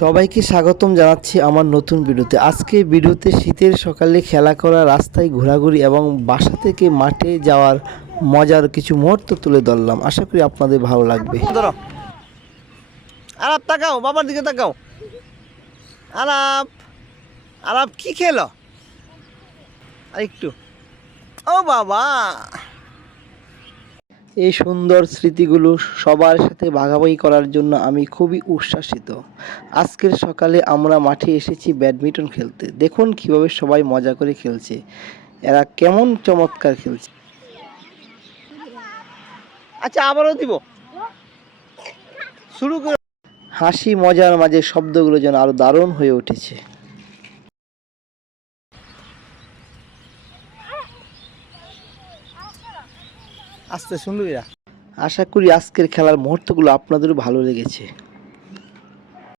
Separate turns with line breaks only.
সবাইকে স্বাগতম জানাচ্ছি আমার নতুন ভিডিওতে। আজকে ভিডিওতে শীতের সকালে খেলা করা, রাস্তায় ঘোরাঘুরি এবং বাসা থেকে মাঠে যাওয়ার মজার কিছু মুহূর্ত তুলে ধরলাম। আশা করি আপনাদের ভালো লাগবে।
আলাপ তাকাও, বাবার দিকে তাকাও। আলাপ আলাপ কি খেলো? আর একটু। ও বাবা!
এই সুন্দর স্মৃতিগুলো সবার সাথে ভাগাভাগি করার জন্য আমি খুবই উচ্ছ্বাসিত। আজকের সকালে আমরা মাঠে এসেছি ব্যাডমিন্টন খেলতে। দেখুন কীভাবে সবাই মজা করে খেলছে। এরা কেমন চমৎকার খেলছে।
আচ্ছা আবারও দিব। শুরু করে
হাসি, মজার মাঝে শব্দগুলো যেন আরও দারুণ হয়ে উঠেছে।
আস্তে সুন্দরীরা
আশা করি আজকের খেলার মুহূর্তগুলো আপনাদেরও ভালো লেগেছে।